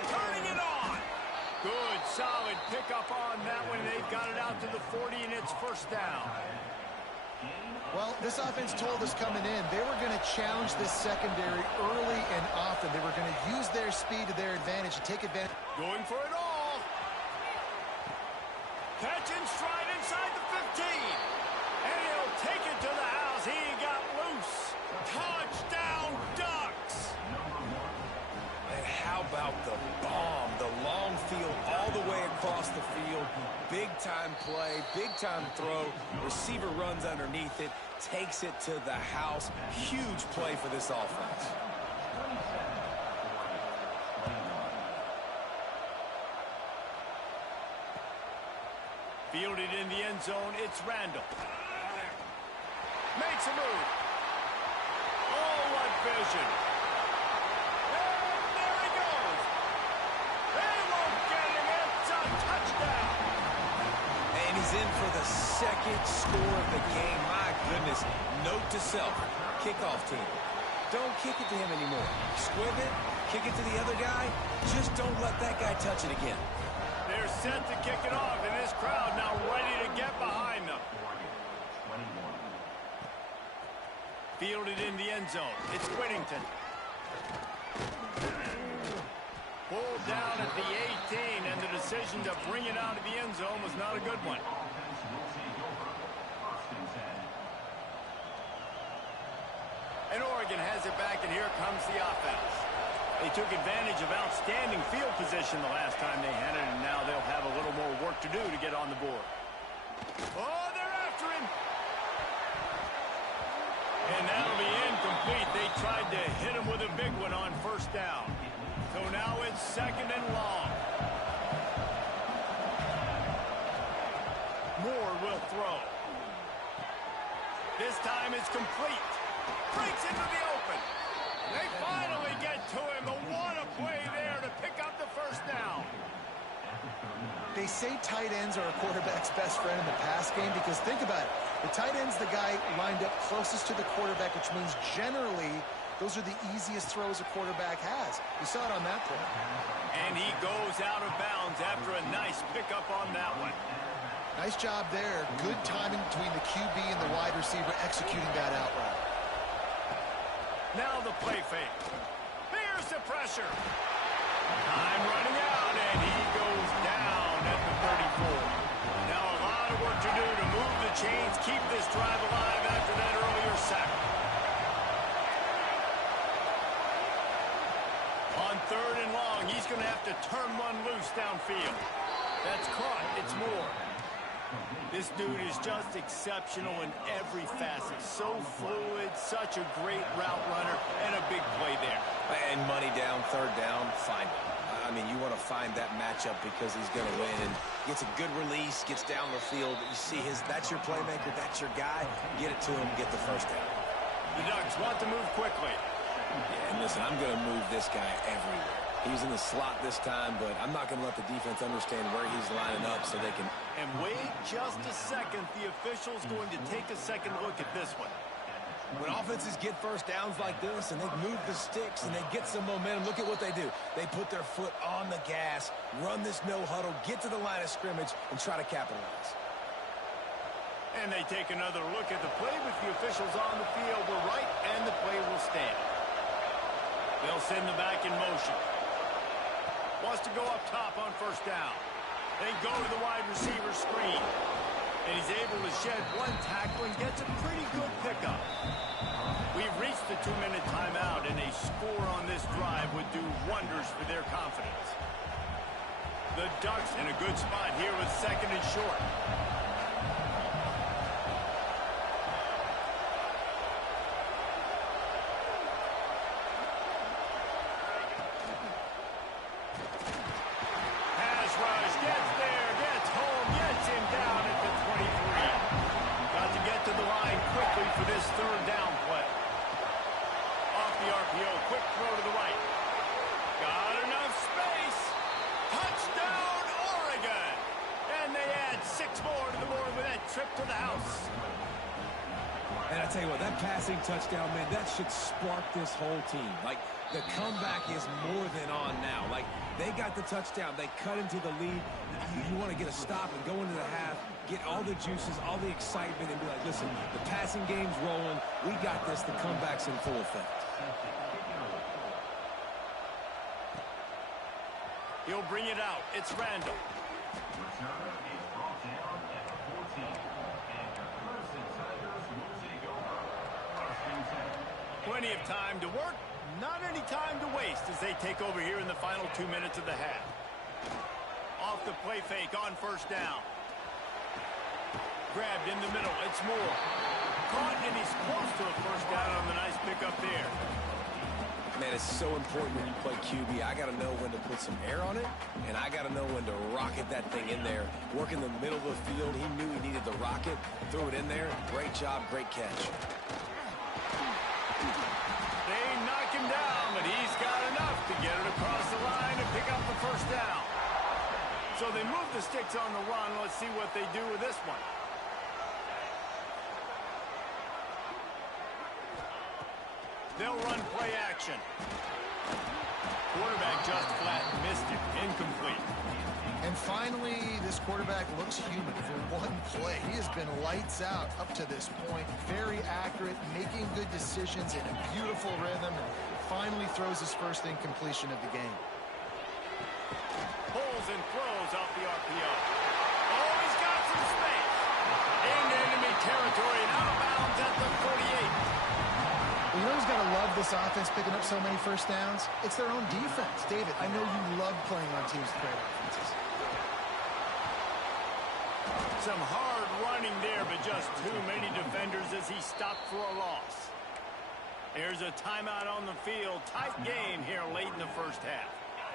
Turning it on. Good, solid pickup on that one. They've got it out to the 40, and it's first down. Well, this offense told us coming in they were going to challenge this secondary early and often. They were going to use their speed to their advantage and take advantage. Going for it all. Catch and stride inside the 15. And he'll take it to the house. He got loose. Touchdown, Ducks. And how How about the bomb, the long field all the way across the field. Big-time play, big-time throw. Receiver runs underneath it, takes it to the house. Huge play for this offense. Fielded in the end zone, it's Randall. Makes a move. Oh, what vision. And there he goes. They won't get him. It's a touchdown. And he's in for the second score of the game. My goodness. Note to self, kickoff team. Don't kick it to him anymore. Squib it, kick it to the other guy. Just don't let that guy touch it again. They're set to kick it off, and this crowd now ready to get behind them. Fielded in the end zone. It's Whittington. Pulled down at the 18, and the decision to bring it out of the end zone was not a good one. And Oregon has it back, and here comes the offense. They took advantage of outstanding field position the last time they had it, and now they'll have a little more work to do to get on the board. Oh, they're after him. And that'll be incomplete. They tried to hit him with a big one on first down. So now it's second and long. Moore will throw. This time it's complete. Breaks into the open. They finally get to him. But what a play there to pick up the first down. They say tight ends are a quarterback's best friend in the pass game because think about it. The tight end's the guy lined up closest to the quarterback, which means generally those are the easiest throws a quarterback has. We saw it on that play. And he goes out of bounds after a nice pickup on that one. Nice job there. Good timing between the QB and the wide receiver executing that out route. Now the play fake. Here's the pressure. Time running out, and he goes down at the 34. Now a lot of work to do to move the chains, keep this drive alive after that earlier sack. On third and long, he's going to have to turn one loose downfield. That's caught. It's Moore. This dude is just exceptional in every facet. So fluid, such a great route runner, and a big play there. And money down, third down, find him. I mean, you want to find that matchup because he's going to win. And gets a good release, gets down the field. You see that's your playmaker, that's your guy. Get it to him, get the first down. The Ducks want to move quickly. Yeah, and listen, I'm going to move this guy everywhere. He's in the slot this time, but I'm not going to let the defense understand where he's lining up so they can... And wait just a second. The official's going to take a second look at this one. When offenses get first downs like this and they move the sticks and they get some momentum, look at what they do. They put their foot on the gas, run this no huddle, get to the line of scrimmage, and try to capitalize. And they take another look at the play with the officials on the field. We're right, and the play will stand. They'll send the back in motion. Wants to go up top on first down. They go to the wide receiver screen. And he's able to shed one tackle and gets a pretty good pickup. We've reached the 2-minute timeout, and a score on this drive would do wonders for their confidence. The Ducks in a good spot here with second and short. Touchdown, man, that should spark this whole team. Like, the comeback is more than on now. Like, they got the touchdown. They cut into the lead. You want to get a stop and go into the half, get all the juices, all the excitement, and be like, listen, the passing game's rolling. We got this. The comeback's in full effect. He'll bring it out. It's Randall. Plenty of time to work. Not any time to waste as they take over here in the final 2 minutes of the half. Off the play fake on first down. Grabbed in the middle. It's Moore. Caught, and he's close to a first down on the nice pickup there. Man, it's so important when you play QB. I got to know when to put some air on it, and I got to know when to rocket that thing in there. Work in the middle of the field. He knew he needed the rocket. Threw it in there. Great job, great catch. They knock him down, but he's got enough to get it across the line and pick up the first down. So they move the sticks on the run. Let's see what they do with this one. They'll run play action. Quarterback just flat missed it. Incomplete. And finally, this quarterback looks human for one play. He has been lights out up to this point. Very accurate, making good decisions in a beautiful rhythm, and finally throws his first incompletion of the game. Pulls and throws off the RPO. Oh, he's got some space. Into enemy territory and out of bounds at the 48. You know who's got to love this offense picking up so many first downs? It's their own defense. David, I know you love playing on teams with great offenses. Some hard running there, but just too many defenders as he stopped for a loss. There's a timeout on the field. Tight game here late in the first half.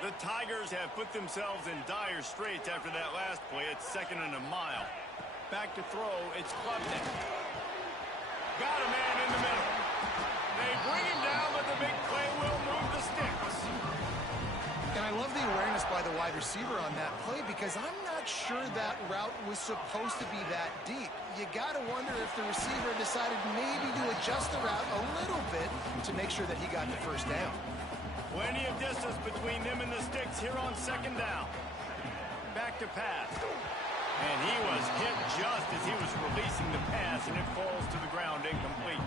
The Tigers have put themselves in dire straits after that last play. It's 2nd and a mile. Back to throw. It's Klubnik. Got a man in the middle. They bring him down, but the big play will move the sticks. And I love the awareness by the wide receiver on that play because I'm not sure that route was supposed to be that deep. You got to wonder if the receiver decided maybe to adjust the route a little bit to make sure that he got the first down. Plenty of distance between them and the sticks here on 2nd down. Back to pass. And he was hit just as he was releasing the pass, and it falls to the ground incomplete.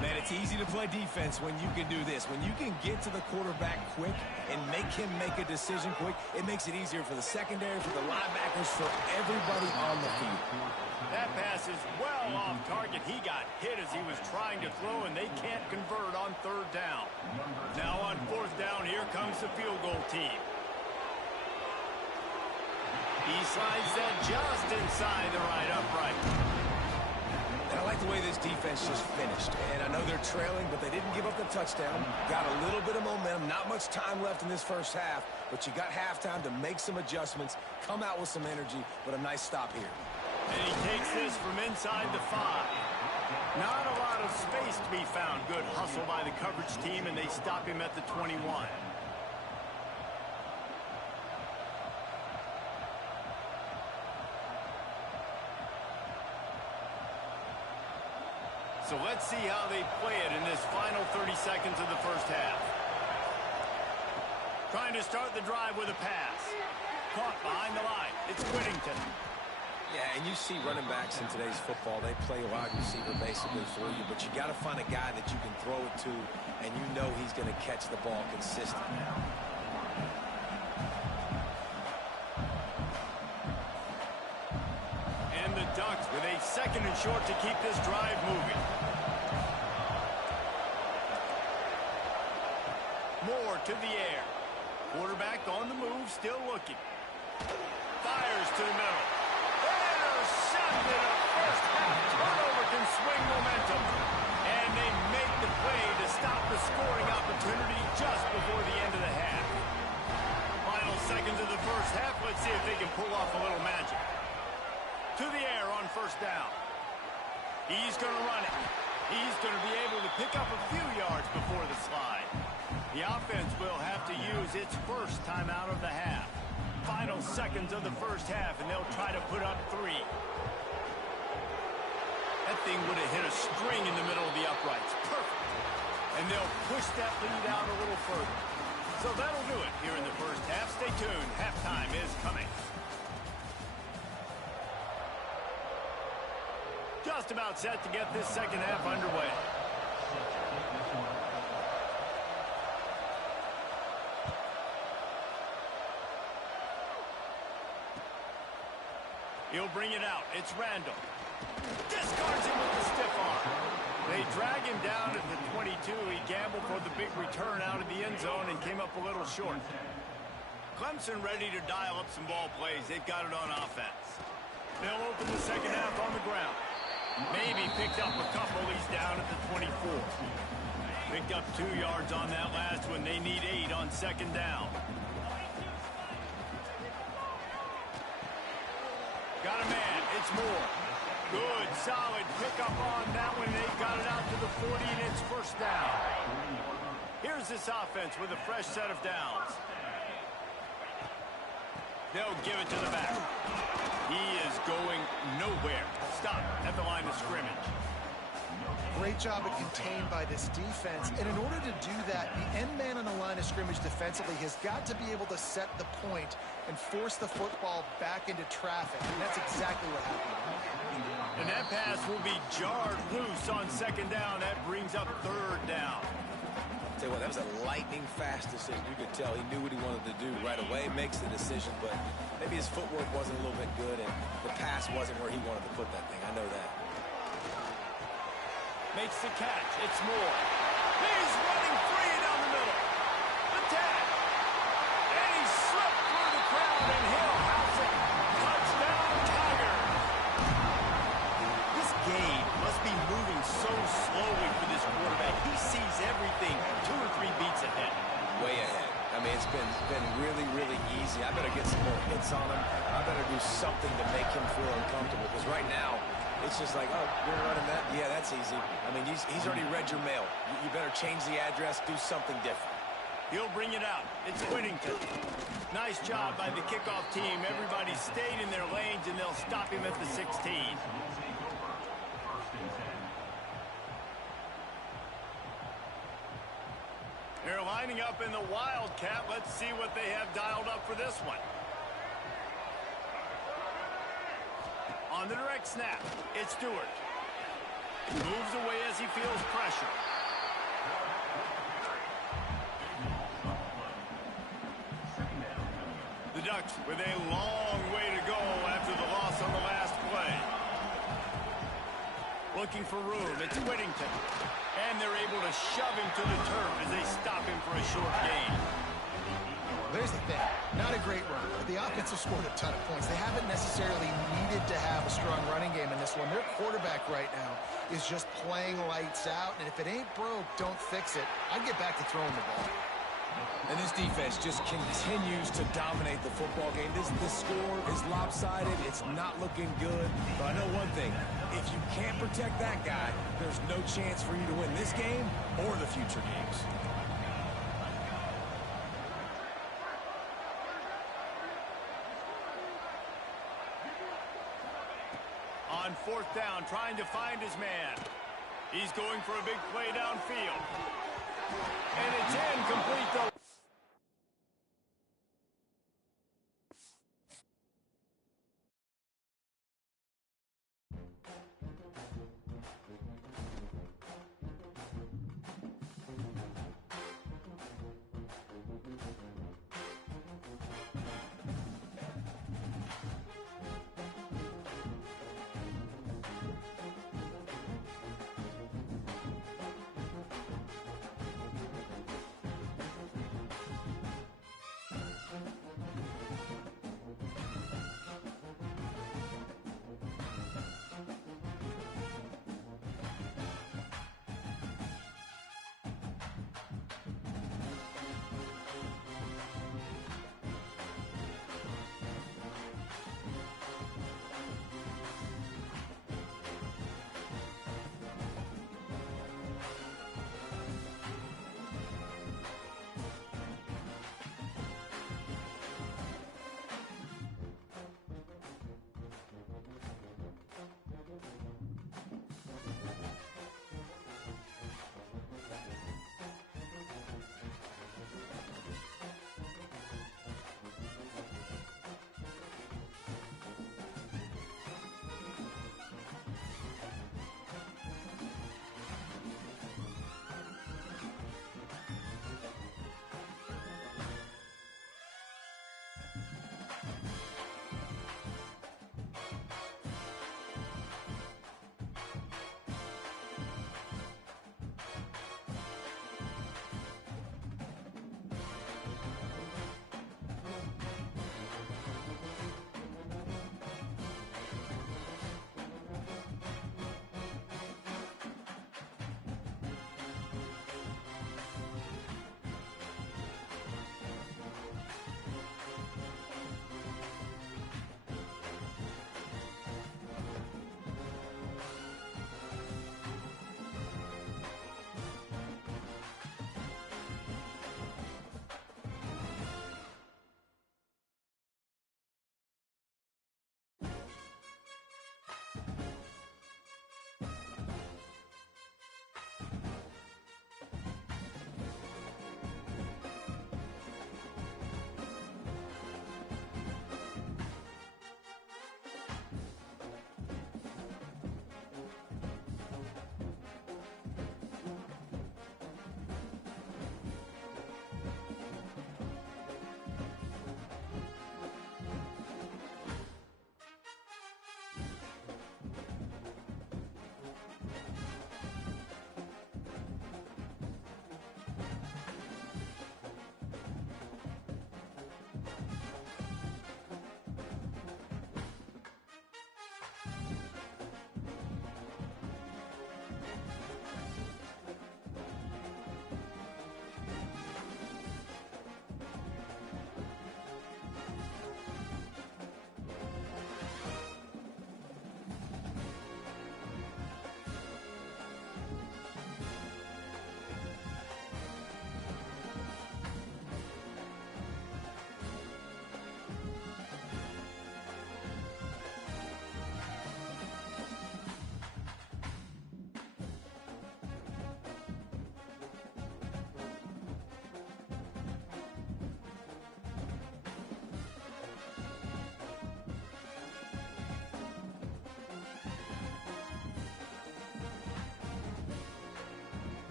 Man, it's easy to play defense when you can do this. When you can get to the quarterback quick and make him make a decision quick, it makes it easier for the secondary, for the linebackers, for everybody on the field. That pass is well off target. He got hit as he was trying to throw, and they can't convert on 3rd down. Now on 4th down, here comes the field goal team. He slides that just inside the right upright. And I like the way this defense just finished. And I know they're trailing, but they didn't give up the touchdown. Got a little bit of momentum. Not much time left in this first half, but you got halftime to make some adjustments, come out with some energy, but a nice stop here. And he takes this from inside the 5. Not a lot of space to be found. Good hustle by the coverage team, and they stop him at the 21. So let's see how they play it in this final 30 seconds of the first half. Trying to start the drive with a pass. Caught behind the line. It's Whittington. Yeah, and you see running backs in today's football, they play wide receiver basically for you, but you got to find a guy that you can throw it to, and you know he's going to catch the ball consistently. And the Ducks with a 2nd and short to keep this drive moving. Moore to the air. Quarterback on the move, still looking. Fires to the middle. Intercepted. A first half turnover can swing momentum. And they make the play to stop the scoring opportunity just before the end of the half. Final seconds of the first half. Let's see if they can pull off a little magic. To the air on 1st down. He's going to run it. He's going to be able to pick up a few yards before the slide. The offense will have to use its first timeout of the half. Final seconds of the first half, and they'll try to put up 3. That thing would have hit a string in the middle of the uprights. Perfect. And they'll push that lead out a little further. So that'll do it here in the first half. Stay tuned. Halftime is coming. Just about set to get this second half underway. He'll bring it out. It's Randall. Discards him with the stiff arm. They drag him down at the 22. He gambled for the big return out of the end zone and came up a little short. Clemson ready to dial up some ball plays. They've got it on offense. They'll open the second half on the ground. Maybe picked up a couple. He's down at the 24. Picked up 2 yards on that last one. They need 8 on second down. Got a man. It's Moore. Good, solid pickup on that one. They got it out to the 40, and it's first down. Here's this offense with a fresh set of downs. They'll give it to the back. He is going nowhere. Stop at the line of scrimmage. Great job of contained by this defense. And in order to do that, the end man on the line of scrimmage defensively has got to be able to set the point and force the football back into traffic. And that's exactly what happened. And that pass will be jarred loose on second down. That brings up third down. Tell you what, that was a lightning fast decision. You could tell he knew what he wanted to do right away, makes the decision, but maybe his footwork wasn't a little bit good and the pass wasn't where he wanted to put that thing. I know that. Makes the catch. It's Moore. He's running free down the middle. The tag. And he slipped through the crowd, and he'll house it. Touchdown, Tiger. This game must be moving so slowly for this quarterback. He sees everything 2 or 3 beats ahead. Way ahead. I mean, it's been really, really easy. I better get some more hits on him. I better do something to make him feel uncomfortable, because right now, it's just like, oh, you're running that? Yeah, that's easy. I mean, he's already read your mail. You better change the address, do something different. He'll bring it out. It's Whittington. Nice job by the kickoff team. Everybody stayed in their lanes, and they'll stop him at the 16. They're lining up in the Wildcat. Let's see what they have dialed up for this one. On the direct snap, it's Stewart. Moves away as he feels pressure. The Ducks with a long way to go after the loss on the last play. Looking for room, it's Whittington. And they're able to shove him to the turf as they stop him for a short gain. There's the thing. Not a great run, but the offense has scored a ton of points. They haven't necessarily needed to have a strong running game in this one. Their quarterback right now is just playing lights out, and if it ain't broke, don't fix it. I'd get back to throwing the ball. And this defense just continues to dominate the football game. This score is lopsided. It's not looking good. But I know one thing. If you can't protect that guy, there's no chance for you to win this game or the future games. On fourth down, trying to find his man. He's going for a big play downfield. And it's incomplete.